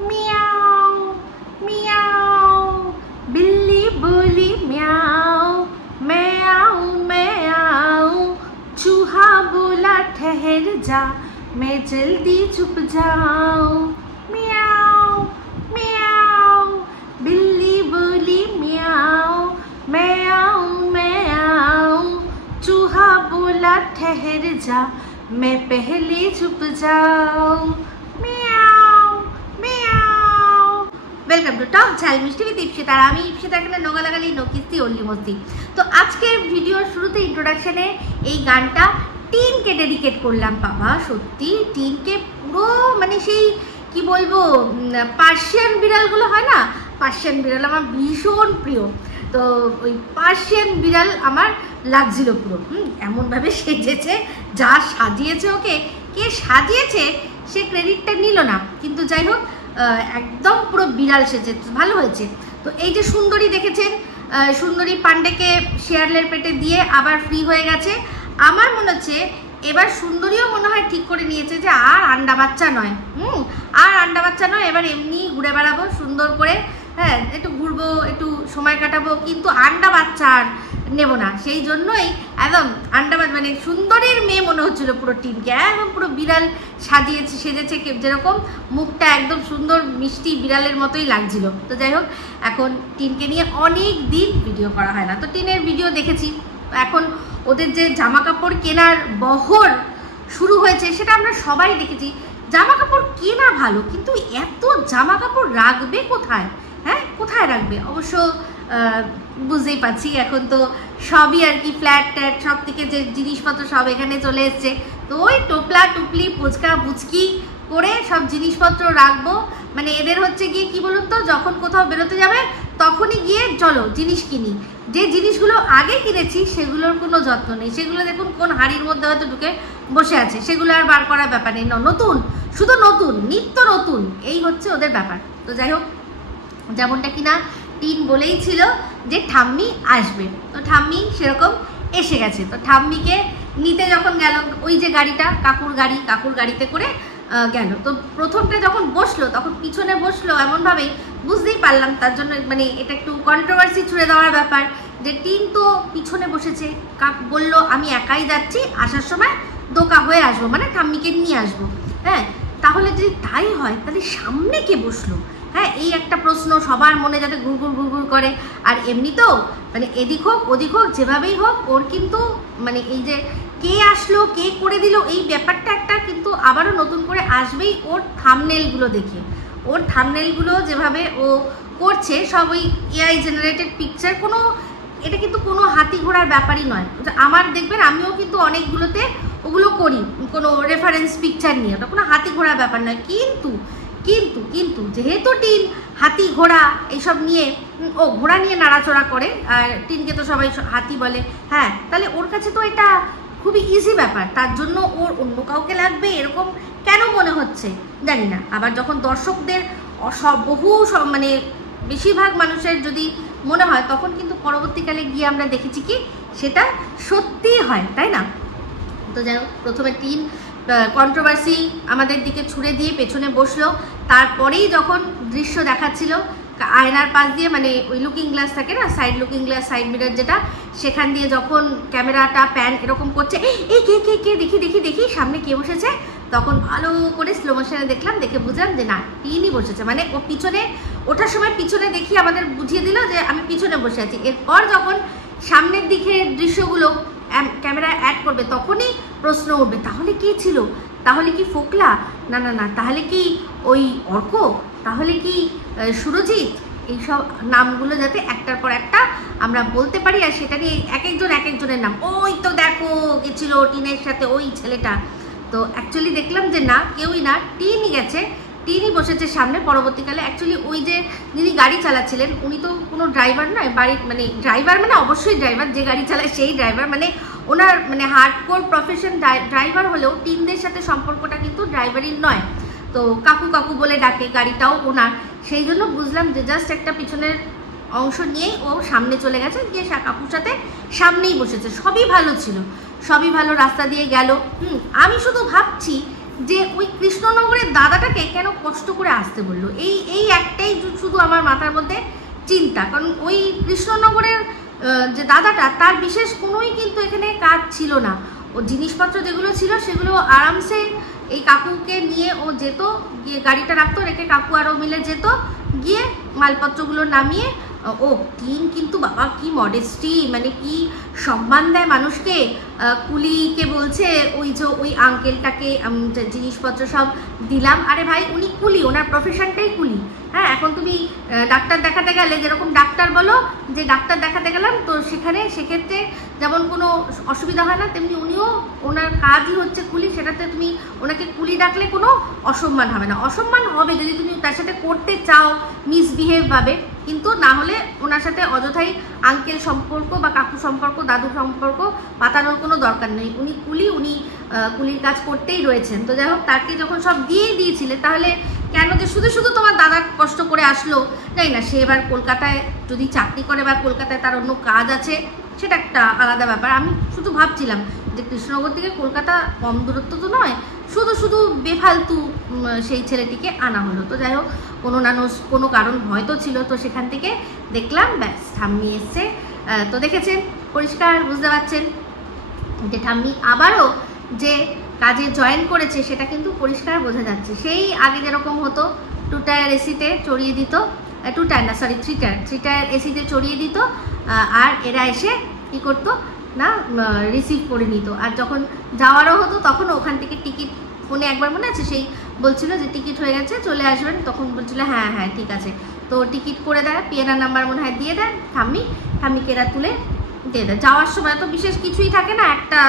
म्याऊ म्याऊ बिल्ली बोली म्याऊ मैं आऊं चूहा बोला ठहर जा मैं जल्दी छुप जाऊं म्याऊ म्याऊ बिल्ली बोली म्याऊ मैं आऊं चूहा बोला ठहर जा मैं पहले छुप जाऊं म्याऊ म्याऊ। वेलकम टू टॉक झाल मिष्टी विद इप्सिता। আমি ইপসিতা এখানে নোগালাগালি নকিস্তি অল্লি মস্তি। তো আজকের ভিডিওর শুরুতে ইন্ট্রোডাকশনে এই গানটা টিনকে ডেডিকেট করলাম। বাবা সত্যি টিনকে পুরো মানে সেই কি বলবো পার্সিয়ান বিড়ালগুলো হয় না, পার্সিয়ান বিড়াল আমার ভীষণ প্রিয়। তো ওই পার্সিয়ান বিড়াল আমার লাগছিল পুরো। এমনভাবে সেজেছে, যা সাজিয়েছে, ওকে কে সাজিয়েছে সে ক্রেডিটটা নিল না, কিন্তু যাই হোক একদম পুরো বিড়াল সেজে ভালো হয়েছে। তো এই যে সুন্দরী দেখেছেন, সুন্দরী পান্ডেকে শেয়ারলের পেটে দিয়ে আবার ফ্রি হয়ে গেছে। আমার মনে হচ্ছে এবার সুন্দরীও মনে হয় ঠিক করে নিয়েছে যে আর আন্ডা বাচ্চা নয়, আর আন্ডা বাচ্চা নয়, এবার এমনি ঘুরে বেড়াবো সুন্দর করে, হ্যাঁ একটু ঘুরবো একটু সময় কাটাবো, কিন্তু আন্ডা বাচ্চা আর নেব না। সেই জন্যই একদম আন্ডা মানে সুন্দরীর মেয়ে মনে হচ্ছিল পুরো টিনকে, একদম পুরো বিড়াল সাজিয়েছে সেজেছে, যেরকম মুখটা একদম সুন্দর মিষ্টি বিড়ালের মতোই লাগছিল। তো যাই হোক এখন টিনকে নিয়ে অনেক দিন ভিডিও করা হয় না, তো টিনের ভিডিও দেখেছি। এখন ওদের যে জামা কাপড় কেনার বহর শুরু হয়েছে সেটা আমরা সবাই দেখেছি। জামা কাপড় কেনা ভালো, কিন্তু এত জামা কাপড় রাখবে কোথায়? হ্যাঁ কোথায় রাখবে? অবশ্য বুঝতেই পারছি এখন তো সবই আর কি ফ্ল্যাট ট্যাট সব থেকে যে জিনিসপত্র সব এখানে চলে এসছে। তো ওই টোপলা টুপলি পুচকা পুচকি করে সব জিনিসপত্র রাখবো। মানে এদের হচ্ছে গিয়ে কি বলুন তো, যখন কোথাও বেরোতে যাবে তখনই গিয়ে চলো জিনিস কিনি। যে জিনিসগুলো আগে কিনেছি সেগুলোর কোনো যত্ন নেই, সেগুলো দেখুন কোন হাড়ির মধ্যে হয়তো ঢুকে বসে আছে, সেগুলো আর বার করার ব্যাপার নেই। নতুন, শুধু নতুন, নিত্য নতুন, এই হচ্ছে ওদের ব্যাপার। তো যাই হোক যেমনটা কিনা টিন বলেই ছিল যে ঠাম্মি আসবে, তো ঠাম্মি সেরকম এসে গেছে। তো ঠাম্মিকে নিতে যখন গেল, ওই যে গাড়িটা কাকুর গাড়িতে করে গেল। তো প্রথমটা যখন বসলো তখন পিছনে বসলো এমনভাবেই বুঝতেই পারলাম, তার জন্য মানে এটা একটু কন্ট্রোভার্সি ছুড়ে দেওয়ার ব্যাপার যে টিন তো পিছনে বসেছে, কাক বললো আমি একাই যাচ্ছি, আসার সময় দোকা হয়ে আসবো, মানে ঠাম্মিকে নিয়ে আসবো। হ্যাঁ তাহলে যদি তাই হয় তাহলে সামনে কে বসলো? হ্যাঁ এই একটা প্রশ্ন সবার মনে যাতে ঘুরঘুর করে। আর এমনি তো মানে এদিক হোক ওদিক হোক যেভাবেই হোক ওর কিন্তু মানে এই যে কে আসলো কে করে দিল এই ব্যাপারটা একটা কিন্তু আবারও নতুন করে আসবেই ওর থাম্বনেলগুলো দেখে। ওর থাম্বনেলগুলো যেভাবে ও করছে সব ওই এআই জেনারেটেড পিকচার, কোনো এটা কিন্তু কোনো হাতি ঘোড়ার ব্যাপারই নয়। আমার দেখবেন আমিও কিন্তু অনেকগুলোতে ওগুলো করি, কোনো রেফারেন্স পিকচার নিয়ে, ওটা কোনো হাতি ঘোড়ার ব্যাপার নয়। কিন্তু কিন্তু কিন্তু যেহেতু টিন হাতি ঘোড়া এইসব নিয়ে, ও ঘোড়া নিয়ে নাড়াচড়া করে, আর টিনকে তো সবাই হাতি বলে, হ্যাঁ তাহলে ওর কাছে তো এটা খুবই ইজি ব্যাপার, তার জন্য ওর অন্য কাউকে লাগবে এরকম কেন মনে হচ্ছে জানি না। আবার যখন দর্শকদের সব মানে বেশিরভাগ মানুষের যদি মনে হয় তখন কিন্তু পরবর্তীকালে গিয়ে আমরা দেখেছি কি সেটা সত্যিই হয়, তাই না? তো যাই হোক প্রথমে টিন কন্ট্রোভার্সি আমাদের দিকে ছুড়ে দিয়ে পেছনে বসলো। তারপরেই যখন দৃশ্য দেখাচ্ছিল আয়নার পাশ দিয়ে, মানে ওই লুকিং গ্লাস থাকে না, side looking glass, side mirror যেটা, সেখান দিয়ে যখন ক্যামেরাটা প্যান এরকম করছে, এই কে কে কে দেখি দেখি দেখি সামনে কে বসেছে, তখন ভালো করে স্লো মোশনে দেখলাম, দেখে বুঝলাম যে না টিনই বসেছে। মানে ও পিছনে ওঠার সময় পিছনে দেখি আমাদের বুঝিয়ে দিল যে আমি পিছনে বসে আছি। এরপর যখন সামনের দিকে দৃশ্যগুলো ক্যামেরা অ্যাড করবে তখনই প্রশ্ন উঠবে তাহলে কে ছিল, তাহলে কি ফোকলা, না না না তাহলে কি ওই অর্ক, তাহলে কি সুরজিৎ, এইসব নামগুলো যাতে একটার পর একটা আমরা বলতে পারি, আর সেটা নিয়ে এক একজনের নাম, ওই তো দেখো গেছিল টিনের সাথে ওই ছেলেটা। তো অ্যাকচুয়ালি দেখলাম যে না কেউই না, টিনই গেছে, টিনই বসেছে সামনে। পরবর্তীকালে অ্যাকচুয়ালি ওই যে যিনি গাড়ি চালাচ্ছিলেন উনি তো কোনো ড্রাইভার নয়, বাড়ির মানে ড্রাইভার মানে অবশ্যই ড্রাইভার, যে গাড়ি চালায় সেই ড্রাইভার, মানে ওনার মানে হার্ডকোর প্রফেশন ড্রাইভার হলেও টিনদের সাথে সম্পর্কটা কিন্তু ড্রাইভারই নয়। তো কাকু কাকু বলে ডাকে, গাড়িটাও ওনার, সেই জন্য বুঝলাম যে জাস্ট একটা পিছনের অংশ নিয়েই ও সামনে চলে গেছে, গিয়ে কাকুর সাথে সামনেই বসেছে। সবই ভালো ছিল, সবই ভালো, রাস্তা দিয়ে গেল। আমি শুধু ভাবছি যে ওই কৃষ্ণনগরের দাদাটাকে কেন কষ্ট করে আসতে বললো, এই একটাই শুধু আমার মাথার মধ্যে চিন্তা। কারণ ওই কৃষ্ণনগরের যে দাদাটা, তার বিশেষ কোনোই কিন্তু এখানে কাজ ছিল না। ও জিনিসপত্র যেগুলো ছিল সেগুলো আরামসে এই কাকুকে নিয়ে ও যেত, গিয়ে গাড়িটা রাখতো, রেখে কাকু আরও মিলে যেত, গিয়ে মালপত্রগুলো নামিয়ে। ও টিন কিন্তু বাবা কি মডেস্টি, মানে কি সম্মান দেয় মানুষকে। কুলিকে বলছে ওই যে ওই আঙ্কেলটাকে জিনিসপত্র সব দিলাম। আরে ভাই উনি কুলি, ওনার প্রফেশনটাই কুলি। হ্যাঁ, এখন তুমি ডাক্তার দেখাতে গেলে যেরকম ডাক্তার বলো যে ডাক্তার দেখাতে গেলাম, তো সেক্ষেত্রে যেমন কোনো অসুবিধা হয় না, তেমনি উনিও ওনার কাজই হচ্ছে কুলি। সেটাতে তুমি ওনাকে কুলি ডাকলে কোনো অসম্মান হবে না। অসম্মান হবে যদি তুমি তার সাথে করতে চাও মিসবিহেভ ভাবে, কিন্তু না হলে ওনার সাথে অযথাই আঙ্কেল সম্পর্ক বা কাকু সম্পর্ক, দাদু সম্পর্ক পাতানোর কোনো দরকার নেই। উনি কুলি, উনি কুলির কাজ করতেই রয়েছেন। তো যাই হোক, তাকে যখন সব দিয়েই দিয়েছিলে, তাহলে কেন যে শুধু শুধু তোমার দাদা কষ্ট করে আসলো? জানি না, সে এবার কলকাতায় যদি চাকরি করে বা কলকাতায় তার অন্য কাজ আছে, সেটা একটা আলাদা ব্যাপার। আমি শুধু ভাবছিলাম যে কৃষ্ণনগর থেকে কলকাতা কম দূরত্ব তো নয়, শুধু শুধু বেফালতু সেই ছেলেটিকে আনা হলো। তো যাই হোক, কোনো কারণ হয়তো ছিল। তো সেখান থেকে দেখলাম ব্যাস ঠাম্মি এসছে। তো দেখেছেন, পরিষ্কার বুঝতে পারছেন যে ঠাম্মি আবারও যে কাজে জয়েন করেছে, সেটা কিন্তু পরিষ্কার বোঝা যাচ্ছে। সেই আগে যেরকম হতো, 2 টায়ার এসিতে চড়িয়ে দিত, 2 টায়ার না সরি 3 টায়ার এসিতে চড়িয়ে দিত, আর এরা এসে কী করতো না রিসিভ করে নিত। আর যখন যাওয়ারও হতো তখন ওখান থেকে টিকিট, ফোনে একবার মনে আছে সেই বলছিল যে টিকিট হয়ে গেছে চলে আসবেন, তখন বলছিল হ্যাঁ হ্যাঁ ঠিক আছে। তো টিকিট করে দেয়, পিএনআর নাম্বার মনে হয় দিয়ে দেন ঠাম্মিকে এরা তুলে দিয়ে দেয়। যাওয়ার সময় তো বিশেষ কিছুই থাকে না, একটা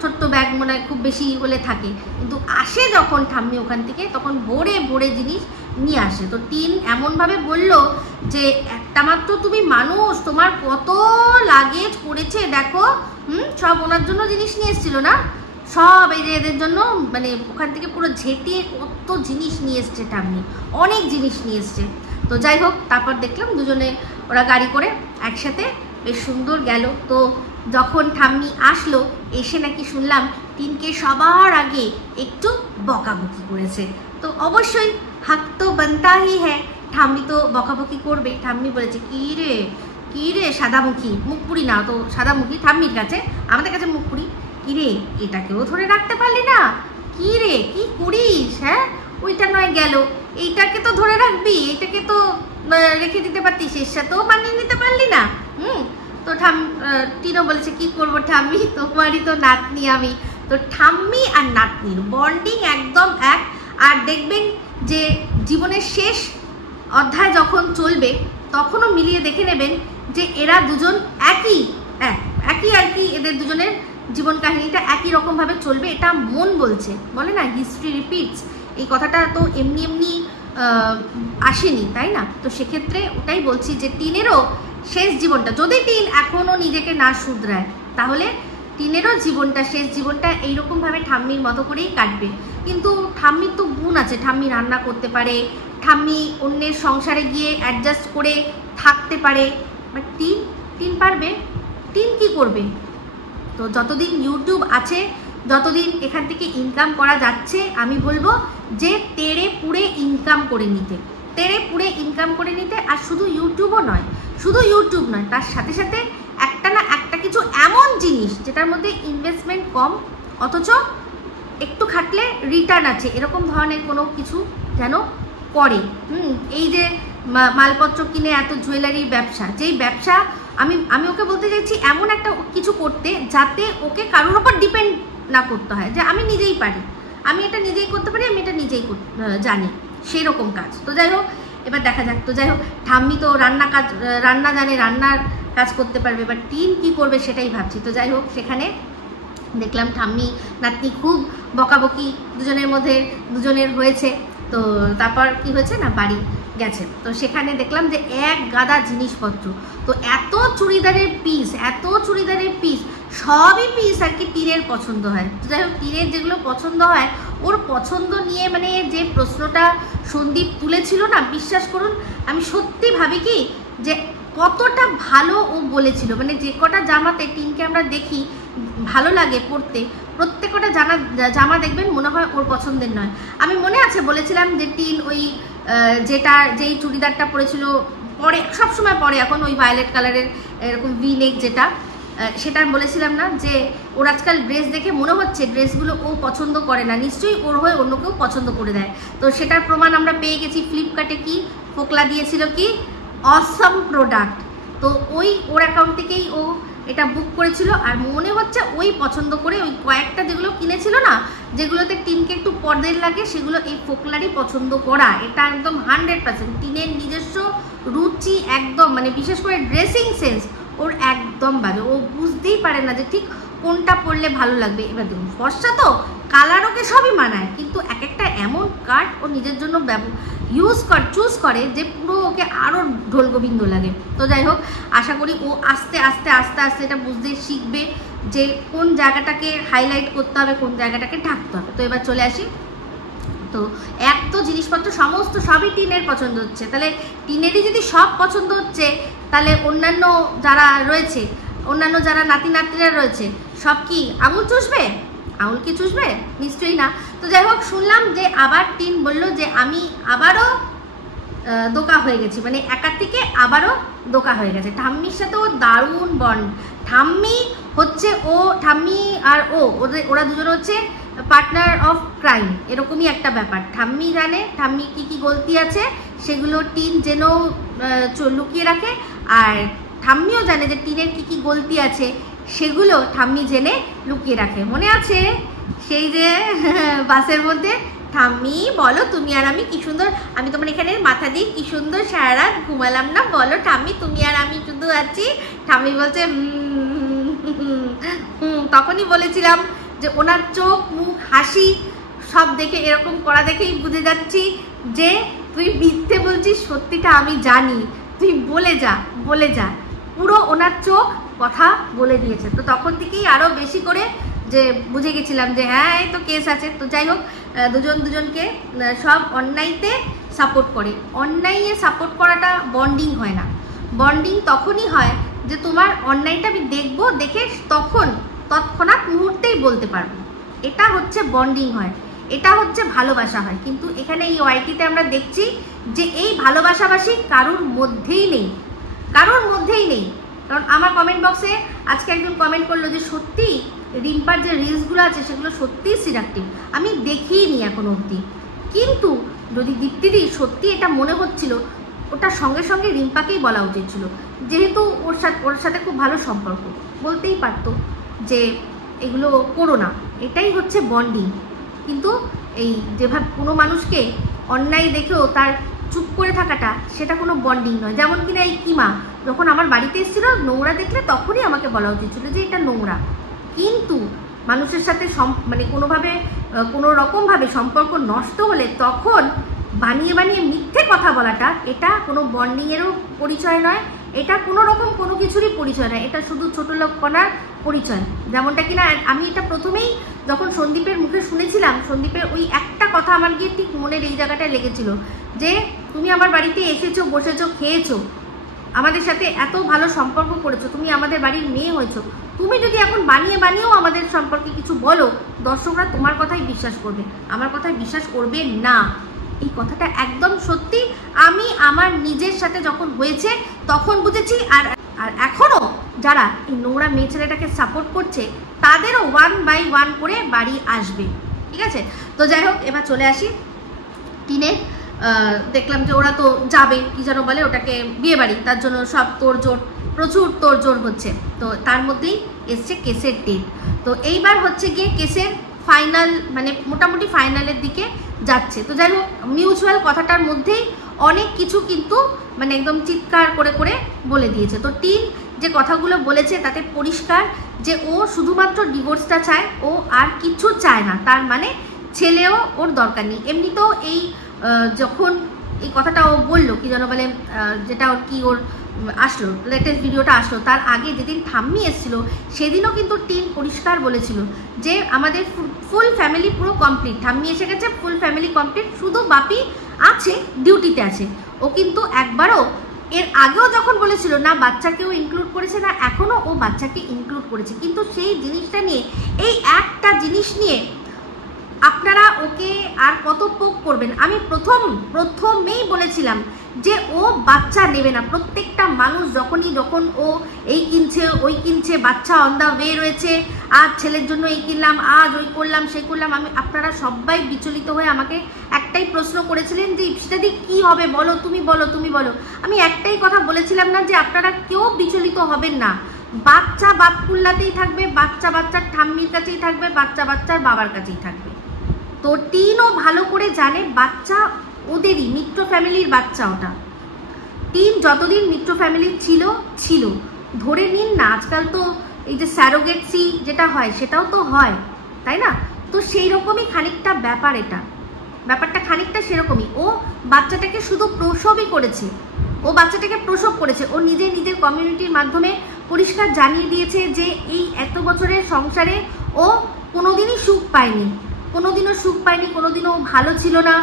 ছোট্ট ব্যাগ মনে হয় খুব বেশি হলে থাকে, কিন্তু আসে যখন ঠাম্মি ওখান থেকে, তখন ভরে ভরে জিনিস নিয়ে আসে। তো টিন এমনভাবে বলল যে একটা মাত্র তুমি মানুষ, তোমার কত লাগেজ করেছে দেখো, সব ওনার জন্য জিনিস নিয়ে এসেছিল না, সব এই যে এদের জন্য, মানে ওখান থেকে পুরো ঝেঁটিয়ে কত জিনিস নিয়ে এসছে ঠাম্মি, অনেক জিনিস নিয়ে এসছে। তো যাই হোক, তারপর দেখলাম দুজনে ওরা গাড়ি করে একসাথে বেশ সুন্দর গেল। তো যখন ঠাম্মি আসলো, এসে নাকি শুনলাম টিনকে সবার আগে একটু বকাবকি করেছে। তো অবশ্যই হাক তো বানতাই হ্যাঁ, ঠাম্মি তো বকাবকি করবে। ঠাম্মি বলেছে কী রে সাদামুখী, মুখপুরি না তো সাদামুখী ঠাম্মির কাছে, আমাদের কাছে মুখপুরি। কী রে, এটাকেও ধরে রাখতে পারলি না? কী রে, কী করিস? হ্যাঁ, ওইটা নয় গেল, এইটাকে তো ধরে রাখবি, এটাকে তো রেখে দিতে পারতিস, এর সাথেও মানিয়ে নিতে পারলি না। তো টিনও বলেছে কি করবো ঠাম্মি, তোমারই তো নাতনি আমি। তো ঠাম্মি আর নাতনির বন্ডিং একদম এক। আর দেখবেন যে জীবনের শেষ অধ্যায় যখন চলবে, তখনও মিলিয়ে দেখে নেবেন যে এরা দুজন একই আর কি, এদের দুজনের জীবন কাহিনীটা একই রকমভাবে চলবে। এটা মন বলছে, বলে না হিস্ট্রি রিপিটস, এই কথাটা তো এমনি আসেনি, তাই না? তো সেক্ষেত্রে ওটাই বলছি যে টিনেরও শেষ জীবনটা, যদি টিন এখনও নিজেকে না শুধরায়, তাহলে টিনেরও জীবনটা, শেষ জীবনটা এইরকমভাবে ঠাম্মির মতো করেই কাটবে। কিন্তু ঠাম্মির তো গুণ আছে, ঠাম্মি রান্না করতে পারে, ঠাম্মি অন্যের সংসারে গিয়ে অ্যাডজাস্ট করে থাকতে পারে, বাট টিন পারবে? টিন কি করবে? তো যতদিন ইউটিউব আছে, যতদিন এখান থেকে ইনকাম করা যাচ্ছে, আমি বলবো যে তেড়ে পুড়ে ইনকাম করে নিতে, আর শুধু ইউটিউব নয়, তার সাথে সাথে একটা না একটা কিছু এমন জিনিস যেটার মধ্যে ইনভেস্টমেন্ট কম অথচ একটু খাটলে রিটার্ন আছে, এরকম ধরনের কোনো কিছু যেন করে। এই যে মালপত্র কিনে এত জুয়েলারি ব্যবসা, যেই ব্যবসা আমি ওকে বলতে চাইছি এমন একটা কিছু করতে যাতে ওকে কারোর ওপর ডিপেন্ড না করতে হয়, যে আমি নিজেই পারি, আমি এটা নিজেই করতে পারি, আমি এটা নিজেই জানি, সেই রকম কাজ। তো যাই হোক, এবার দেখা যাক। তো যাই হোক, ঠাম্মি তো রান্না জানে, রান্নার কাজ করতে পারবে, এবার টিন কী করবে সেটাই ভাবছি। তো যাই হোক, সেখানে দেখলাম ঠাম্মি নাতনি খুব বকাবকি দুজনের হয়েছে। তো তারপর কি হয়েছে না, বাড়ি গেছে। তো সেখানে দেখলাম যে এক গাদা জিনিসপত্র, তো এত চুড়িদারের পিস, সবই পিস আর কি টিনের পছন্দ হয়। যাই হোক, টিনের যেগুলো পছন্দ হয়, ওর পছন্দ নিয়ে মানে যে প্রশ্নটা সন্দীপ তুলেছিল না, বিশ্বাস করুন আমি সত্যি ভাবি কি যে কতটা ভালো ও বলেছিল। মানে যে কটা জামাতে টিনকে আমরা দেখি ভালো লাগে পরতে, প্রত্যেকটা জামা দেখবেন মনে হয় ওর পছন্দের নয়। আমি মনে আছে বলেছিলাম যে টিন ওই যেই চুড়িদারটা পরেছিল পরে, সবসময় পরে এখন ওই ভায়োলেট কালারের এরকম ভি নেক যেটা, সেটা বলেছিলাম না যে ওর আজকাল ড্রেস দেখে মনে হচ্ছে ড্রেসগুলো ও পছন্দ করে না, নিশ্চয়ই ওর হয়ে অন্য কেউ পছন্দ করে দেয়। তো সেটার প্রমাণ আমরা পেয়ে গেছি। ফ্লিপকার্টে কি ফোকলা দিয়েছিল কি অসম প্রোডাক্ট, তো ওর অ্যাকাউন্ট থেকেই ও এটা বুক করেছিল। আর মনে হচ্ছে ওই পছন্দ করে ওই কয়েকটা যেগুলো কিনেছিল না, যেগুলোতে টিনকে একটু পর্দের লাগে, সেগুলো এই ফোকলারই পছন্দ করা। এটা একদম 100% টিনের নিজস্ব রুচি, একদম মানে বিশেষ করে ড্রেসিং সেন্স ওর একদম বাজে। ও বুঝতেই পারে না যে ঠিক কোনটা পরলে ভালো লাগবে। এবার দেখুন ফর্সা তো, কালার ওকে সবই মানায়, কিন্তু এক একটা এমন কাট ও নিজের জন্য চুজ করে যে পুরো ওকে আরও ঢোলগোবিন্দ লাগে। তো যাই হোক, আশা করি ও আস্তে আস্তে আস্তে আস্তে এটা বুঝতে শিখবে যে কোন জায়গাটাকে হাইলাইট করতে হবে, কোন জায়গাটাকে ঢাকতে হবে। তো এবার চলে আসি। তো এক তো জিনিসপত্র সমস্ত সবই টিনের পছন্দ হচ্ছে, তাহলে টিনেরই যদি সব পছন্দ হচ্ছে, তাহলে অন্যান্য যারা রয়েছে, অন্যান্য যারা নাতি নাতিরা রয়েছে, সব কি আঙুল চুষবে? আঙুল কি চুষবে? নিশ্চয়ই না। তো যাই হোক, শুনলাম যে আবার টিন বলল যে আমি আবারও দোকা হয়ে গেছি, মানে একার থেকে আবারও দোকা হয়ে গেছে। ঠাম্মির সাথে ও দারুণ বন্ড। ঠাম্মি আর ওরা দুজনে হচ্ছে পার্টনার অফ ক্রাইম, এরকমই একটা ব্যাপার। ঠাম্মি জানে ঠাম্মি কি গলতি আছে, সেগুলো টিন যেন লুকিয়ে রাখে, আর ঠাম্মিও জানে যে টিনের কি গলতি আছে, সেগুলো ঠাম্মি জেনে লুকিয়ে রাখে। মনে আছে সেই যে বাসের মধ্যে, ঠাম্মি বলো তুমি আর আমি কি সুন্দর, আমি তোমার এখানে মাথা দিই কি সুন্দর সারা রাত ঘুমালাম না, বলো ঠাম্মি তুমি আর আমি শুধু আছি। ঠাম্মি বলছে তখনই বলেছিলাম যে ওনার চোখ মুখ হাসি সব দেখে, এরকম করা দেখেই বুঝে যাচ্ছি যে তুই মিথ্যে বলছিস, সত্যিটা আমি জানি, তুই বলে যা। পুরো ওনার চোখ কথা বলে দিয়েছে। তো তখন থেকেই আরও বেশি করে যে বুঝে গেছিলাম যে হ্যাঁ এই তো কেস আছে। তো যাই হোক, দুজনকে সব অন্যায়তে সাপোর্ট করে। অন্যায়ে সাপোর্ট করাটা বন্ডিং হয় না। বন্ডিং তখনই হয় যে তোমার অন্যায়টা আমি দেখবো, দেখে তৎক্ষণাৎ মুহূর্তেই বলতে পারবো, এটা হচ্ছে বন্ডিং হয়, এটা হচ্ছে ভালোবাসা হয়। কিন্তু এখানে এই ওয়াইটিতে আমরা দেখছি যে এই ভালোবাসাবাসী কারোর মধ্যেই নেই। কারণ আমার কমেন্ট বক্সে আজকে একজন কমেন্ট করলো যে সত্যি রিম্পার যে রিলসগুলো আছে সেগুলো সত্যিই সিডাক্টিভ, আমি দেখিনি এখন অবধি। কিন্তু যদি দীপ্তিদি সত্যি এটা মনে হচ্ছিল, ওটা সঙ্গে সঙ্গে রিম্পাকেই বলা উচিত ছিল, যেহেতু ওর সাথে খুব ভালো সম্পর্ক, বলতেই পারতো যে এগুলো করো না, এটাই হচ্ছে বন্ডিং। কিন্তু এই যেভাবে কোনো মানুষকে অন্যায় দেখেও তার চুপ করে থাকাটা, সেটা কোনো বন্ডিং নয়। যেমন কিনা এই কিমা যখন আমার বাড়িতে এসেছিল, নোংরা দেখলে তখনই আমাকে বলা উচিত ছিল যে এটা নোংরা। কিন্তু মানুষের সাথে মানে কোনো রকমভাবে সম্পর্ক নষ্ট হলে তখন বানিয়ে মিথ্যে কথা বলাটা, এটা কোনো বন্ডিংয়েরও পরিচয় নয়, এটা কোনো রকম কোনো কিছুরই পরিচয় নয়, এটা শুধু ছোটো লোকপনার পরিচয়। যেমনটা কিনা আমি এটা প্রথমেই যখন সন্দীপের মুখে শুনেছিলাম, সন্দীপের ওই একটা কথা আমার গিয়ে ঠিক মনের এই জায়গাটায় লেগেছিল যে তুমি আমার বাড়িতে এসেছো, বসেছো, খেয়েছো, আমাদের সাথে এত ভালো সম্পর্ক করেছো, তুমি আমাদের বাড়ির মেয়ে হয়েছো, তুমি যদি এখন বানিয়েও আমাদের সম্পর্কে কিছু বলো, দর্শকরা তোমার কথাই বিশ্বাস করবে, আমার কথাই বিশ্বাস করবে না। এই কথাটা একদম সত্যি। আমি আমার নিজের সাথে যখন হয়েছে তখন বুঝেছি। আর এখনও যারা এই নোংরা মেয়ে ছেলেটাকে সাপোর্ট করছে, তাদেরও 1 by 1 করে বাড়ি আসবে। ঠিক আছে, তো যাই হোক, এবার চলে আসি টিনে। দেখলাম যে ওরা তো যাবে, কি যেন বলে ওটাকে, বিয়ে বাড়ি, তার জন্য সব প্রচুর তোড়জোড় হচ্ছে। তো তার মধ্যেই এসছে কেসের ডেট। তো এইবার হচ্ছে গিয়ে কেসের ফাইনাল, মানে মোটামুটি ফাইনালের দিকে যাচ্ছে। তো যাই হোক, মিউচুয়াল কথাটার মধ্যেই অনেক কিছু কিন্তু মানে একদম চিৎকার করে বলে দিয়েছে। তো টিন যে কথাগুলো বলেছে তাতে পরিষ্কার যে ও শুধুমাত্র ডিভোর্সটা চায়, ও আর কিছু চায় না। তার মানে ছেলেও ওর দরকার নেই। এমনিতেও এই যখন এই কথাটা ও বললো, কি যেন বলে, যেটা ওর আসলো লেটেস্ট ভিডিওটা আসলো, তার আগে যেদিন ঠাম্মি এসেছিলো সেদিনও কিন্তু টিন পরিষ্কার বলেছিল যে আমাদের ফুল ফ্যামিলি পুরো কমপ্লিট, ঠাম্মি এসে গেছে, ফুল ফ্যামিলি কমপ্লিট, শুধু বাপি আছে, ডিউটিতে আছে। ও কিন্তু একবারও এর আগেও যখন বলেছিল না বাচ্চাকেও ইনক্লুড করেছে, না এখনও ও বাচ্চাকে ইনক্লুড করেছে, কিন্তু সেই জিনিসটা নিয়ে, এই একটা জিনিস নিয়ে আপনারা ওকে আর কত পোক করবেন। আমি প্রথমেই বলেছিলাম যে ও বাচ্চা নেবে না। প্রত্যেকটা মানুষ যখন ও এই কিনছে ওই কিনছে, বাচ্চা অন দ্য ওয়ে রয়েছে, আজ ছেলের জন্য এই কিনলাম, আজ ওই করলাম সেই করলাম, আপনারা সবাই বিচলিত হয়ে আমাকে একটাই প্রশ্ন করেছিলেন যে ইপসিতাদি কি হবে বলো, তুমি বলো তুমি বলো। আমি একটাই কথা বলেছিলাম না যে আপনারা কেউ বিচলিত হবেন না, বাচ্চা বাপকুল্লাতেই থাকবে, বাচ্চা বাচ্চার ঠাম্মির কাছেই থাকবে, বাচ্চা বাচ্চার বাবার কাছেই থাকবে। তো টিনও ভালো করে জানে বাচ্চা ওদেরই, মিত্র ফ্যামিলির বাচ্চা ওটা। টিন যতদিন মিত্র ফ্যামিলির ছিল ধরে নিন না, আজকাল তো এই যে স্যারোগেটসি যেটা হয় সেটাও তো হয়, তাই না? তো সেই রকমই খানিকটা ব্যাপার, ব্যাপারটা খানিকটা সেরকমই। ও বাচ্চাটাকে শুধু প্রসবই করেছে, ও বাচ্চাটাকে প্রসব করেছে, ও নিজের কমিউনিটির মাধ্যমে পরিষ্কার জানিয়ে দিয়েছে যে এই এত বছরের সংসারে ও কোনোদিনই সুখ পায়নি, কোনোদিনও সুখ পায়নি, কোনোদিনও ভালো ছিল না,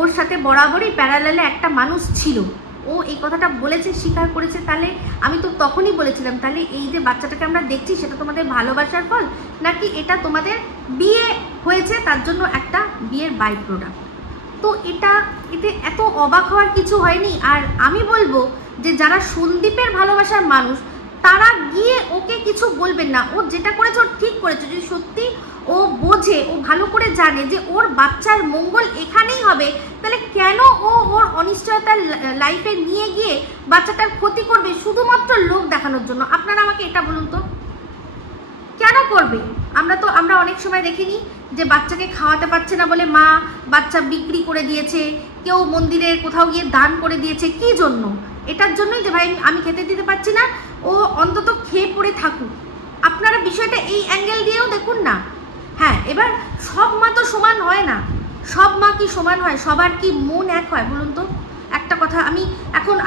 ওর সাথে বরাবরই প্যারালালে একটা মানুষ ছিল। ও এই কথাটা বলেছে, স্বীকার করেছে। তাহলে আমি তো তখনই বলেছিলাম, তাহলে এই যে বাচ্চাটাকে আমরা দেখছি সেটা তোমাদের ভালোবাসার ফল, নাকি এটা তোমাদের বিয়ে হয়েছে তার জন্য একটা বিয়ের বাই প্রোডাক্ট? তো এতে এত অবাক হওয়ার কিছু হয়নি। আর আমি বলবো যে যারা সন্দীপের ভালোবাসার মানুষ তারা গিয়ে ওকে কিছু বলবেন না। ও যেটা করেছে ও ঠিক করেছে। যদি সত্যি ও বোঝে, ও ভালো করে জানে যে ওর বাচ্চার মঙ্গল এখানেই হবে, তাহলে কেন ও ওর অনিশ্চয়তার লাইফে নিয়ে গিয়ে বাচ্চাটার ক্ষতি করবে শুধুমাত্র লোক দেখানোর জন্য? আপনারা আমাকে এটা বলুন তো, কেন করবে? আমরা অনেক সময় দেখিনি যে বাচ্চাকে খাওয়াতে পারছে না বলে মা বাচ্চা বিক্রি করে দিয়েছে, কেউ মন্দিরের কোথাও গিয়ে দান করে দিয়েছে। কি জন্য? এটার জন্যই যে ভাই আমি খেতে দিতে পারছি না, ও অন্তত খেয়ে পড়ে থাকুক। আপনারা বিষয়টা এই অ্যাঙ্গেল দিয়েও দেখুন না। হ্যাঁ, এবার সব মা তো সমান হয় না, সব মা কি সমান হয়? সবার কি মন এক হয় বলুন তো? একটা কথা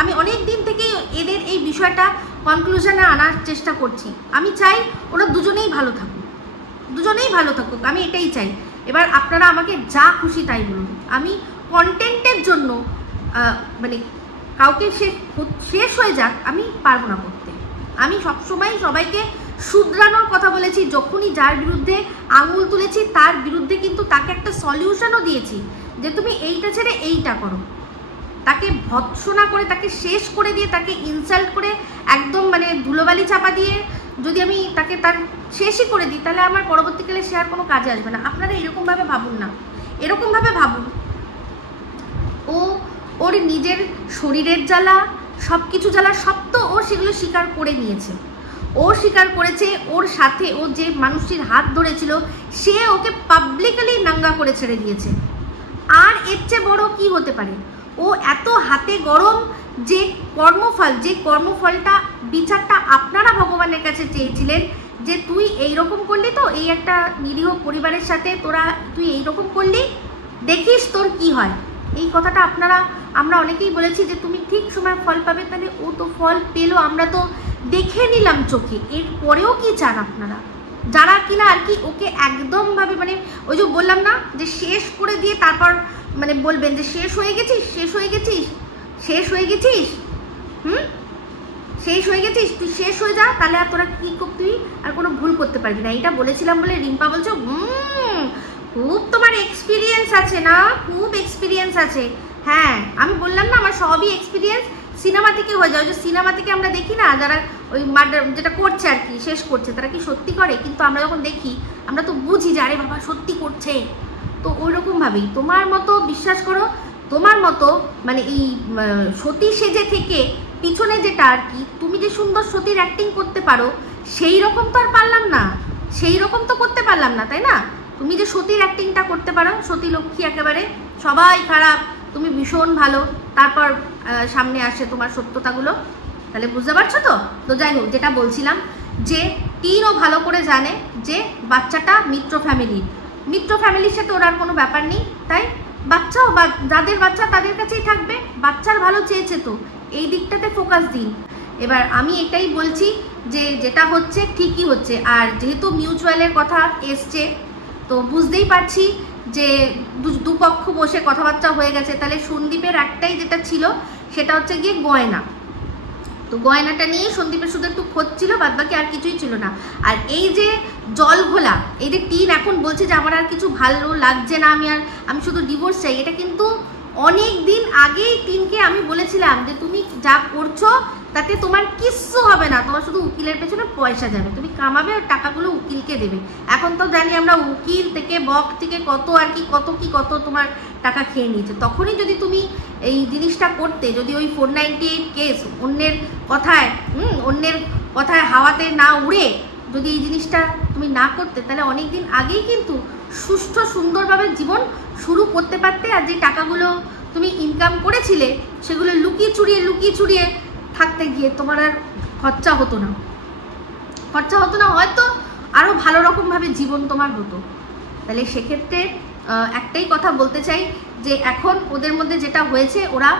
আমি অনেক দিন থেকেই এদের এই বিষয়টা কনক্লুশনে আনার চেষ্টা করছি। আমি চাই ওরা দুজনেই ভালো থাকুক, আমি এটাই চাই। এবার আপনারা আমাকে যা খুশি তাই বলুন। আমি কন্টেন্টের জন্য মানে কাউকে শেষ হয়ে যাক আমি পারবো না করতে। আমি সবসময় সবাইকে শুধরানোর কথা বলেছি। যখনই যার বিরুদ্ধে আঙুল তুলেছি তার বিরুদ্ধে কিন্তু তাকে একটা সলিউশনও দিয়েছি যে তুমি এইটা ছেড়ে এইটা করো। তাকে ভৎসনা করে, তাকে শেষ করে দিয়ে, তাকে ইনসাল্ট করে, একদম মানে ধুলোবালি চাপা দিয়ে যদি আমি তাকে তার শেষই করে দিই, তাহলে আমার পরবর্তীকালে সে আর কোনো কাজে আসবে না। আপনারা এরকমভাবে ভাবুন না, এরকমভাবে ভাবুন। ওর নিজের শরীরের জ্বালা, সব কিছু জ্বালা, সব তো ও সেগুলো স্বীকার করে নিয়েছে। ও স্বীকার করেছে ওর সাথে ও যে মানুষটির হাত ধরেছিল সে ওকে পাবলিকলি নাঙ্গা করে ছেড়ে দিয়েছে। আর এর চেয়ে বড় কি হতে পারে? ও এত হাতে গরম যে কর্মফলটা বিচারটা আপনারা ভগবানের কাছে চেয়েছিলেন যে তুই এইরকম করলি, তো এই একটা নিরীহ পরিবারের সাথে তুই এইরকম করলি, দেখিস তোর কি হয়। এই কথাটা আমরা অনেকেই বলেছি যে তুমি ঠিক সময় ফল পাবে। তাহলে ও তো ফল পেলো, আমরা তো দেখে নিলাম চোখে। এরপরেও কি চান আপনারা, যারা কিনা আর কি ওকে একদমভাবে মানে ওই যে বললাম না যে শেষ করে দিয়ে তারপর মানে বলবেন যে শেষ হয়ে গেছিস, তুই শেষ হয়ে যা, তাহলে আর তোরা কি তুই আর কোনো ভুল করতে পারবি না। এটা বলেছিলাম বলে রিম্পা বলছো খুব তোমার এক্সপিরিয়েন্স আছে না, খুব এক্সপিরিয়েন্স আছে। হ্যাঁ, আমি বললাম না আমার সবই এক্সপিরিয়েন্স সিনেমা থেকে হয়ে যায়। ওই যে সিনেমা থেকে আমরা দেখি না যারা ওই মার্ডার যেটা করছে আর কি, শেষ করছে, তারা কি সত্যি করে? কিন্তু আমরা যখন দেখি আমরা তো বুঝি যে আরে বাবা সত্যি করছে। তো ওই রকমভাবেই তোমার মতো বিশ্বাস করো, তোমার মতো মানে এই সতী সেজে থেকে পিছনে যেটা আর কি তুমি যে সুন্দর সতীর অ্যাক্টিং করতে পারো সেই রকম তো আর পারলাম না, সেই রকম তো করতে পারলাম না, তাই না? তুমি যে সতীর অ্যাক্টিংটা করতে পারো, সতী লক্ষ্মী একেবারে সবাই খারাপ, তুমি ভীষণ ভালো, তারপর সামনে আসে তোমার সত্যতাগুলো। তাহলে বুঝতে পারছো তো? তো যাই হোক, যেটা বলছিলাম যে টিনও ভালো করে জানে যে বাচ্চাটা মিত্র ফ্যামিলির সাথে ওর আর কোনো ব্যাপার নেই। তাই বাচ্চাও যাদের বাচ্চা তাদের কাছেই থাকবে, বাচ্চার ভালো চেয়েছে তো এই দিকটাতে ফোকাস দিন। এবার আমি এটাই বলছি যে যেটা হচ্ছে ঠিকই হচ্ছে। আর যেহেতু মিউচুয়ালের কথা এসছে তো বুঝতেই পারছি যে দুপক্ষ বসে কথাবার্তা হয়ে গেছে। তাহলে সন্দীপের একটাই যেটা ছিল সেটা হচ্ছে গিয়ে গয়না, তো গয়নাটা নিয়ে সন্দীপের শুধু একটু খোঁজ ছিল, বাদ বাকি আর কিছুই ছিল না। আর এই যে জল ঘোলা, এই যে টিন এখন বলছে যে আমার আর কিছু ভালো লাগছে না, আমি শুধু ডিভোর্স চাই, এটা কিন্তু অনেক দিন আগেই টিনকে আমি বলেছিলাম যে তুমি যা করছো তাতে তোমার কিচ্ছু হবে না, তোমার শুধু উকিলের পেছনে পয়সা যাবে, তুমি কামাবে আর টাকাগুলো উকিলকে দেবে। এখন তো জানি আমরা উকিল থেকে বক থেকে কত আর কি কত তোমার টাকা খেয়ে নিয়েছে। তখনই যদি তুমি এই জিনিসটা করতে, যদি ওই 498 কেস অন্যের কথায় হাওয়াতে না উড়ে যদি এই জিনিসটা তুমি না করতে, তাহলে অনেক দিন আগেই কিন্তু সুষ্ঠু সুন্দরভাবে জীবন শুরু করতে পারতে। আর যে টাকাগুলো তুমি ইনকাম করেছিলে সেগুলো লুকিয়ে চুরিয়ে থাকতে গিয়ে তোমার আর খরচা হতো না, হয়তো আরও ভালো রকমভাবে জীবন তোমার হতো। তাহলে সেক্ষেত্রে একটাই কথা বলতে চাই যে এখন ওদের মধ্যে যেটা হয়েছে, ওরা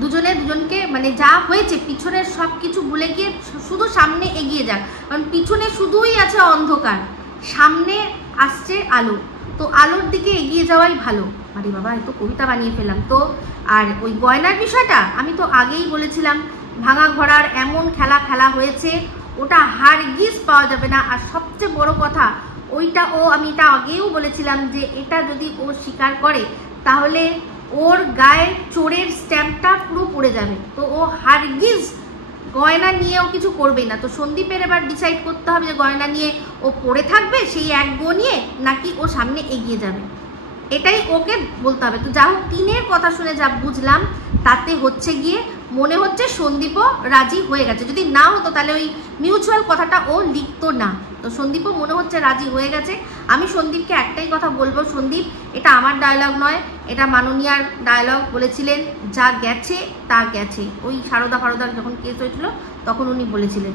দুজনকে মানে যা হয়েছে পিছনের সব কিছু ভুলে গিয়ে শুধু সামনে এগিয়ে যাক, কারণ পিছনে শুধুই আছে অন্ধকার, সামনে আসছে আলো, তো আলোর দিকে এগিয়ে যাওয়াই ভালো। আরে বাবা, এত কবিতা বানিয়ে ফেললাম তো। আর ওই গয়নার বিষয়টা আমি তো আগেই বলেছিলাম, ভাঙা ঘোড়ার এমন খেলা হয়েছে, ওটা হারগিজ পাওয়া যাবে না। আর সবচেয়ে বড় কথা ওইটা আমি এটা আগেও বলেছিলাম যে এটা যদি ও স্বীকার করে তাহলে ওর গায়ে চোরের স্ট্যাম্পটা পুরো পড়ে যাবে, তো ও হারগিজ গয়না নিয়েও কিছু করবেই না। তো সন্দীপের এবার ডিসাইড করতে হবে যে গয়না নিয়ে ও পড়ে থাকবে সেই এক গো নিয়ে, নাকি ও সামনে এগিয়ে যাবে, এটাই ওকে বলতে হবে। তো যা হোক, টিনের কথা শুনে যা বুঝলাম তাতে হচ্ছে গিয়ে মনে হচ্ছে সন্দীপও রাজি হয়ে গেছে। যদি না হতো তাহলে ওই মিউচুয়াল কথাটা ও লিখতো না। তো সন্দীপও মনে হচ্ছে রাজি হয়ে গেছে। আমি সন্দীপকে একটাই কথা বলবো, সন্দীপ, এটা আমার ডায়লগ নয়, এটা মাননীয়ার ডায়লগ বলেছিলেন, যা গেছে তা গেছে। ওই সারদা যখন কেস হয়েছিল তখন উনি বলেছিলেন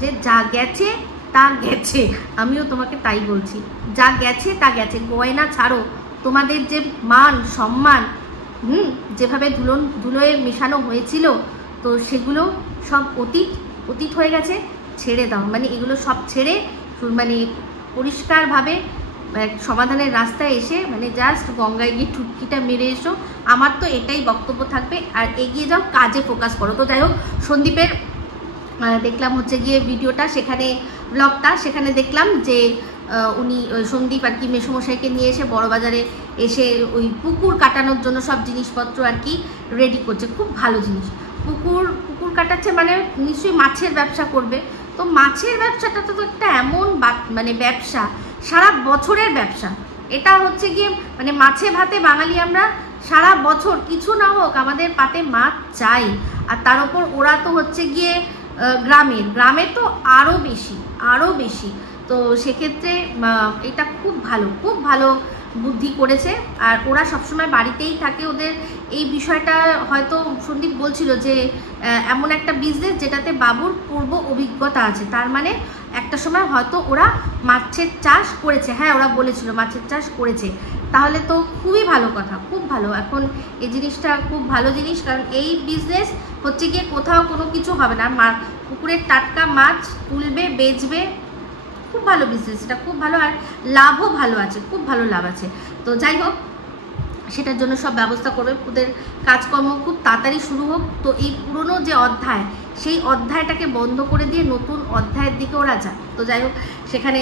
যে যা গেছে তা গেছে। আমিও তোমাকে তাই বলছি, যা গেছে তা গেছে। গয়না ছাড়ো, তোমাদের যে মান সম্মান যেভাবে ধুলোয় মেশানো হয়েছিল, তো সেগুলো সব অতীত হয়ে গেছে, ছেড়ে দাও। মানে এগুলো সব ছেড়ে মানে পরিষ্কারভাবে সমাধানের রাস্তায় এসে মানে জাস্ট গঙ্গায় গিয়ে ঠুটকিটা মেরে এসো। আমার তো এটাই বক্তব্য থাকবে। আর এগিয়ে যাও, কাজে ফোকাস করো। তো যাই হোক, সন্দীপের দেখলাম হচ্ছে গিয়ে ভিডিওটা, সেখানে ব্লগটা, সেখানে দেখলাম যে উনি সন্দীপ আর কি মেসোমশাইকে নিয়ে এসে বড়বাজারে এসে ওই পুকুর কাটানোর জন্য সব জিনিসপত্র আর কি রেডি করছে। খুব ভালো জিনিস, পুকুর কাটাচ্ছে মানে নিশ্চয়ই মাছের ব্যবসা করবে। তো মাছের ব্যবসাটা তো একটা এমন মানে ব্যবসা, সারা বছরের ব্যবসা। এটা হচ্ছে গিয়ে মানে মাছে ভাতে বাঙালি আমরা সারা বছর কিছু না হোক আমাদের পাতে মাছ চাই। আর তার উপর ওরা তো হচ্ছে গিয়ে গ্রামে তো আরও বেশি। তো সেক্ষেত্রে এটা খুব ভালো বুদ্ধি করেছে। আর ওরা সবসময় বাড়িতেই থাকে, ওদের এই বিষয়টা হয়তো সন্দীপ বলছিল যে এমন একটা বিজনেস যেটাতে বাবুর পূর্ব অভিজ্ঞতা আছে, তার মানে একটা সময় হয়তো ওরা মাছের চাষ করেছে। হ্যাঁ, ওরা বলেছিল মাছের চাষ করেছে, তাহলে তো খুবই ভালো কথা, খুব ভালো। এখন এই জিনিসটা খুব ভালো জিনিস, কারণ এই বিজনেস হচ্ছে গিয়ে কোথাও কোনো কিছু হবে না, পুকুরের টাটকা মাছ তুলবে, বেচবে, খুব ভালো বিজনেস, এটা খুব ভালো। আর লাভও ভালো আছে, খুব ভালো লাভ আছে। তো যাই হোক, সেটার জন্য সব ব্যবস্থা করবে, ওদের কাজকর্ম খুব তাড়াতাড়ি শুরু হোক। তো এই পুরনো যে অধ্যায়, সেই অধ্যায়টাকে বন্ধ করে দিয়ে নতুন অধ্যায়ের দিকে ওরা যায়। তো যাই হোক, সেখানে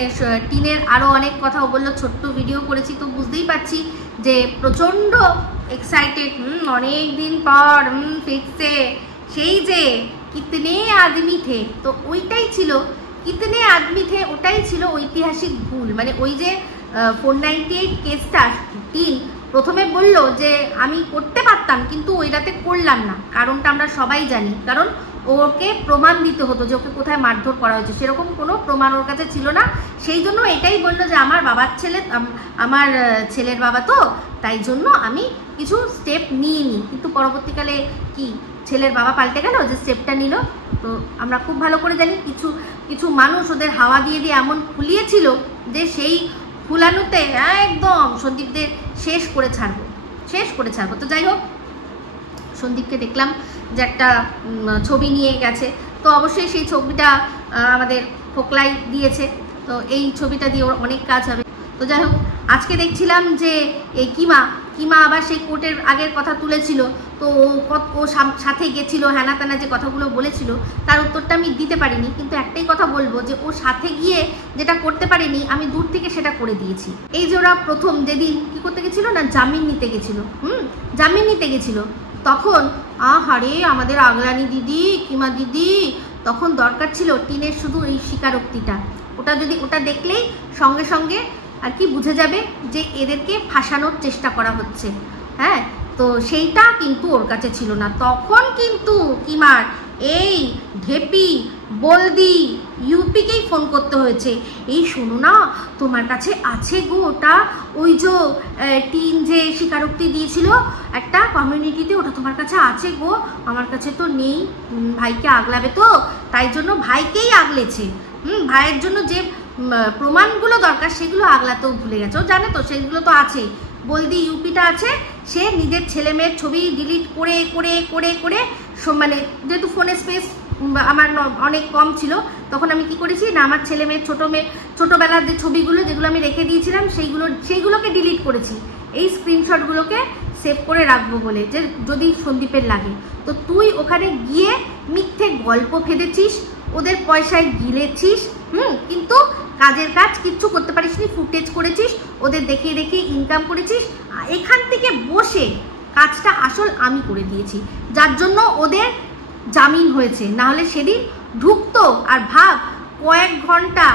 টিনের আরও অনেক কথা ও বললো, ছোট্ট ভিডিও করেছি, তো বুঝতেই পারছি যে প্রচণ্ড এক্সাইটেড। অনেক দিন পর ফিক্সে সেই যে কিতনে আদমি থে, তো ওইটাই ছিল কিতনে আদমি থে, ওটাই ছিল ঐতিহাসিক ভুল। মানে ওই যে 498 কেসটা টিন প্রথমে বলল যে আমি করতে পারতাম কিন্তু ওই রাতে করলাম না, কারণটা আমরা সবাই জানি, কারণ ওকে প্রমাণ দিতে হতো যে ওকে কোথায় মারধর করা হয়েছে, সেরকম কোনো প্রমাণ ওর কাছে ছিল না। সেই জন্য এটাই বললো যে আমার ছেলের বাবা, তো তাই জন্য আমি কিছু স্টেপ নিইনি। কিন্তু পরবর্তীকালে কি ছেলের বাবা পাল্টে গেল, যে স্টেপটা নিল। তো আমরা খুব ভালো করে জানি কিছু মানুষ ওদের হাওয়া দিয়ে এমন ফুলিয়েছিল যে সেই ফুলানোতে একদম সন্দীপদের শেষ করে ছাড়বো। তো যাই হোক, সন্দীপকে দেখলাম যে একটা ছবি নিয়ে গেছে, তো অবশ্যই সেই ছবিটা আমাদের ফোকলাই দিয়েছে, তো এই ছবিটা দিয়ে ওর অনেক কাজ হবে। তো যাই হোক, আজকে দেখছিলাম যে এই কিমা আবার সেই কোর্টের আগের কথা তুলেছিল, তো ও সাথে গেছিলো হ্যানা ত্যানা যে কথাগুলো বলেছিল তার উত্তরটা আমি দিতে পারিনি, কিন্তু একটাই কথা বলবো যে ও সাথে গিয়ে যেটা করতে পারেনি আমি দূর থেকে সেটা করে দিয়েছি। এই যে ওরা প্রথম যেদিন কি করতে গেছিলো না, জামিন নিতে গেছিলো, জামিন নিতে গেছিলো, তখন আহারে আমাদের আগলানি দিদি কিমা দিদি, তখন দরকার ছিল টিনের শুধু এই স্বীকারোক্তিটা, ওটা দেখলেই সঙ্গে সঙ্গে আর কি বুঝে যাবে যে এদেরকে ফাঁসানোর চেষ্টা করা হচ্ছে। হ্যাঁ, তো সেইটা কিন্তু ওর কাছে ছিল না। তখন কিন্তু কিমার এই ঢেপি বলদি ইউপিকেই ফোন করতে হয়েছে, এই শোনো না তোমার কাছে আছে গো ওটা, ওই যে টিন যে স্বীকারোক্তি দিয়েছিল একটা কমিউনিটিতে, ওটা তোমার কাছে আছে গো, আমার কাছে তো নেই, ভাইকে আগলাবে তো, তাই জন্য ভাইকেই আগলেছে। ভাইয়ের জন্য যে প্রমাণগুলো দরকার সেগুলো আগলাতেও ভুলে গেছে, ও জানে তো সেগুলো তো আছে, বলদি ইউপিটা আছে, সে নিজের ছেলে মেয়ের ছবি ডিলিট করে করে করে করে মানে যেহেতু ফোনে স্পেস আমার অনেক কম ছিল, তখন আমি কি করেছি না, আমার ছেলে মেয়ের ছোটোবেলার যে ছবিগুলো যেগুলো আমি রেখে দিয়েছিলাম সেইগুলোকে ডিলিট করেছি, এই স্ক্রিনশটগুলোকে সেভ করে রাখবো বলে, যে যদি সন্দীপের লাগে। তো তুই ওখানে গিয়ে মিথ্যে গল্প ফেঁদেছিস, ওদের পয়সায় গিলেছিস, কিন্তু কাজের কাজ কিচ্ছু করতে পারিসনি, ফুটেজ করেছিস, ওদের দেখিয়ে দেখিয়ে ইনকাম করেছিস। এখান থেকে বসে কাজটা আসল আমি করে দিয়েছি, যার জন্য ওদের জামিন হয়েছে, নাহলে সেদিন ঢুকতো আর ভাব কয়েক ঘন্টা,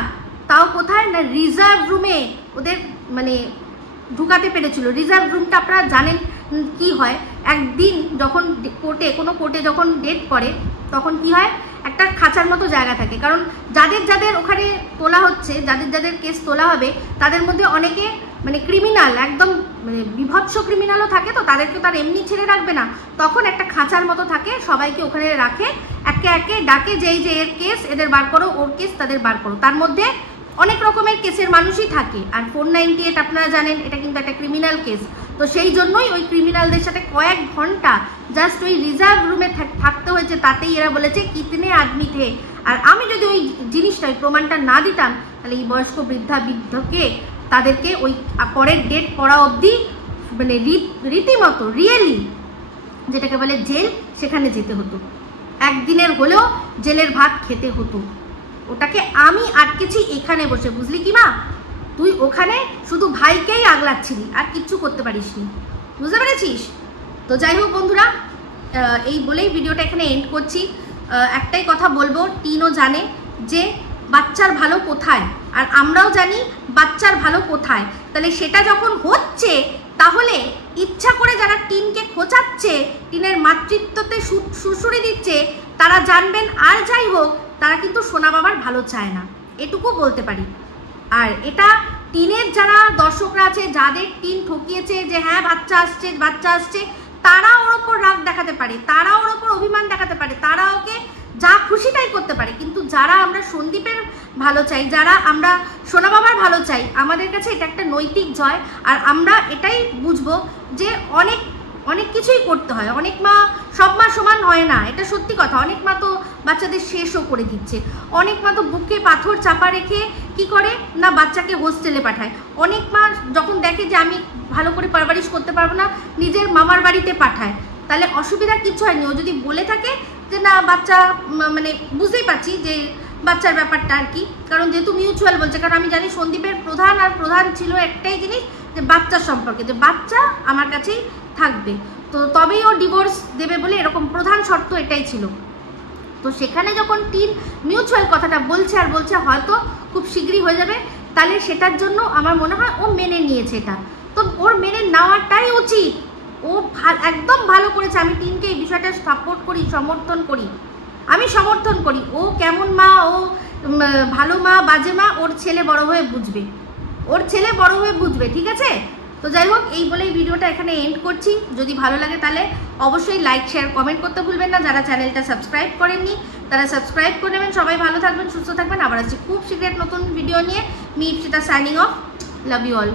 তাও কোথায় না রিজার্ভ রুমে ওদের মানে ঢুকাতে পেরেছিল। রিজার্ভ রুমটা আপনারা জানেন কি হয়, একদিন যখন কোনো কোর্টে যখন ডেট পড়ে তখন কি হয়, একটা খাঁচার মতো জায়গা থাকে, কারণ যাদের ওখানে তোলা হচ্ছে, যাদের কেস তোলা হবে তাদের মধ্যে অনেকে মানে ক্রিমিনাল, একদম মানে বিভৎস ক্রিমিনালও থাকে, তো তাদেরকে তার এমনি ছেড়ে রাখবে না, তখন একটা খাঁচার মতো থাকে, সবাইকে ওখানে রাখে, একে একে ডাকে যে এর কেস এদের বার করো, ওর কেস তাদের বার করো, তার মধ্যে অনেক রকমের কেসের মানুষই থাকে। আর 498 আপনারা জানেন এটা কিন্তু একটা ক্রিমিনাল কেস, তো সেই জন্যই ওই ক্রিমিনালদের সাথে কয়েক ঘন্টা জাস্ট ওই রিজার্ভ রুমে থাকতে হয়েছে, তাতেই এরা বলেছে কিতনে আদমি থে। আর আমি যদি ওই জিনিসটা ওই প্রমাণটা না দিতাম, তাহলে এই বয়স্ক বৃদ্ধকে তাদেরকে ওই পরের ডেট পড়া অবধি মানে রীতিমতো রিয়েলি যেটাকে বলে জেল, সেখানে যেতে হতো, একদিনের হলেও জেলের ভাত খেতে হতো। ওটাকে আমি আটকেছি এখানে বসে, বুঝলি কি মা, তুই ওখানে শুধু ভাইকেই আগলাচ্ছিলি আর কিচ্ছু করতে পারিসনি, বুঝতে পেরেছিস? তো যাই হোক বন্ধুরা, এই বলেই ভিডিওটা এখানে এন্ড করছি। একটাই কথা বলবো, টিনও জানে যে বাচ্চার ভালো কোথায়, আর আমরাও জানি বাচ্চার ভালো কোথায়, তাহলে সেটা যখন হচ্ছে তাহলে ইচ্ছা করে যারা টিনকে খোঁচাচ্ছে, টিনের মাতৃত্বতে সুড়সুড়ি দিচ্ছে, তারা জানবেন আর যাই হোক তারা কিন্তু সোনা বাবার ভালো চায় না, এটুকু বলতে পারি। আর এটা টিনের যারা দর্শকরা আছে, যাদের টিন ঠকিয়েছে যে হ্যাঁ বাচ্চা আসছে, তারা ওর ওপর রাগ দেখাতে পারে, তারা ওর ওপর অভিমান দেখাতে পারে, তারা ওকে যা খুশি তাই করতে পারে, কিন্তু যারা আমরা সন্দীপের ভালো চাই, যারা আমরা সোনা বাবার ভালো চাই, আমাদের কাছে এটা একটা নৈতিক জয়। আর আমরা এটাই বুঝবো যে অনেক কিছুই করতে হয়, অনেক মা, সব মা সমান হয় না, এটা সত্যি কথা। অনেক মা তো বাচ্চাদের শেষও করে দিচ্ছে, অনেক মা তো বুকে পাথর চাপা রেখে কি করে না বাচ্চাকে হোস্টেলে পাঠায়, অনেক মা যখন দেখে যে আমি ভালো করে পারভারিশ করতে পারবো না, নিজের মামার বাড়িতে পাঠায়, তাহলে অসুবিধা কিছু হয়নি। ও যদি বলে থাকে যে না বাচ্চা, মানে বুঝতেই পারছি যে বাচ্চার ব্যাপারটা আর কি, কারণ যেহেতু মিউচুয়াল বলছে, কারণ আমি জানি সন্দীপের প্রধান ছিল একটাই জিনিস, যে বাচ্চার সম্পর্কে, যে বাচ্চা আমার কাছেই থাকবে, তো তবেই ও ডিভোর্স দেবে বলে এরকম প্রধান শর্ত এটাই ছিল। তো সেখানে যখন টিন মিউচুয়াল কথাটা বলছে আর বলছে হয়তো খুব শীঘ্রই হয়ে যাবে, তাহলে সেটার জন্য আমার মনে হয় ও মেনে নিয়েছে এটা, তো ওর মেনে নেওয়াটাই উচিত। ও একদম ভালো করেছে, আমি টিনকে এই বিষয়টা সাপোর্ট করি, সমর্থন করি। ও কেমন মা, ও ভালো মা বাজে মা, ওর ছেলে বড় হয়ে বুঝবে, ঠিক আছে? তো যাই হোক, এই বলেই ভিডিওটা এখানে এন্ড করছি। যদি ভালো লাগে তাহলে অবশ্যই লাইক শেয়ার কমেন্ট করতে ভুলবেন না, যারা চ্যানেলটা সাবস্ক্রাইব করেননি তারা সাবস্ক্রাইব করে নেবেন। সবাই ভালো থাকবেন, সুস্থ থাকবেন, আবার আসছি খুব শীঘ্র নতুন ভিডিও নিয়ে। Me Ipsita signing off, love you all.